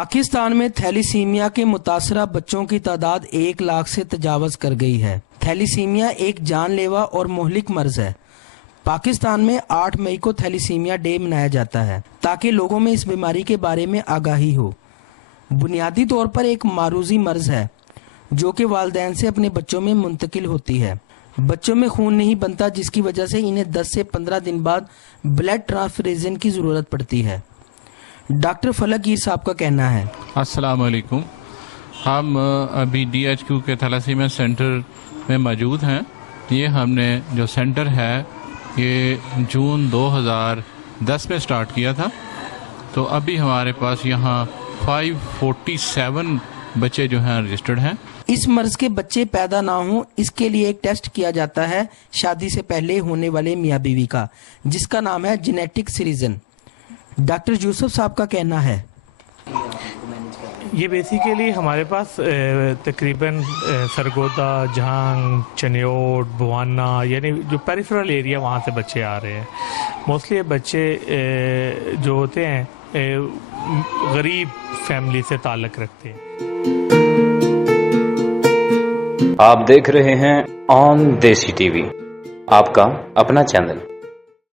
पाकिस्तान में थैलीसीमिया के मुतासरा बच्चों की तादाद 1 लाख से तजावज़ कर गई है। थैलीसीमिया एक जानलेवा और मुहलिक मर्ज है। पाकिस्तान में 8 मई को थैलीसीमिया डे मनाया जाता है ताकि लोगों में इस बीमारी के बारे में आगाही हो। बुनियादी तौर पर एक मारूजी मर्ज है जो कि वालिदैन से अपने बच्चों में मुंतकिल होती है। बच्चों में खून नहीं बनता जिसकी वजह से इन्हें 10 से 15 दिन बाद ब्लड ट्रांसफ्यूजन की ज़रूरत पड़ती है। डॉक्टर फलकीर साहब का कहना है, अस्सलाम वालेकुम। हम अभी DHQ के थैलेसीमिया सेंटर में मौजूद हैं। ये हमने जो सेंटर है ये जून 2010 में स्टार्ट किया था। तो अभी हमारे पास यहाँ 547 बच्चे जो हैं रजिस्टर्ड हैं। इस मर्ज के बच्चे पैदा ना हों इसके लिए एक टेस्ट किया जाता है शादी से पहले होने वाले मियाँ बीवी का, जिसका नाम है जेनेटिक सीरीजन। डॉक्टर यूसुफ साहब का कहना है, ये बेसिकली हमारे पास तकरीबन सरगोदा, जहांग, चनियोट, बुवाना यानी जो पेरिफेरल एरिया वहाँ से बच्चे आ रहे हैं। मोस्टली ये बच्चे जो होते हैं गरीब फैमिली से ताल्लुक़ रखते हैं। आप देख रहे हैं ऑन देसी टीवी, आपका अपना चैनल।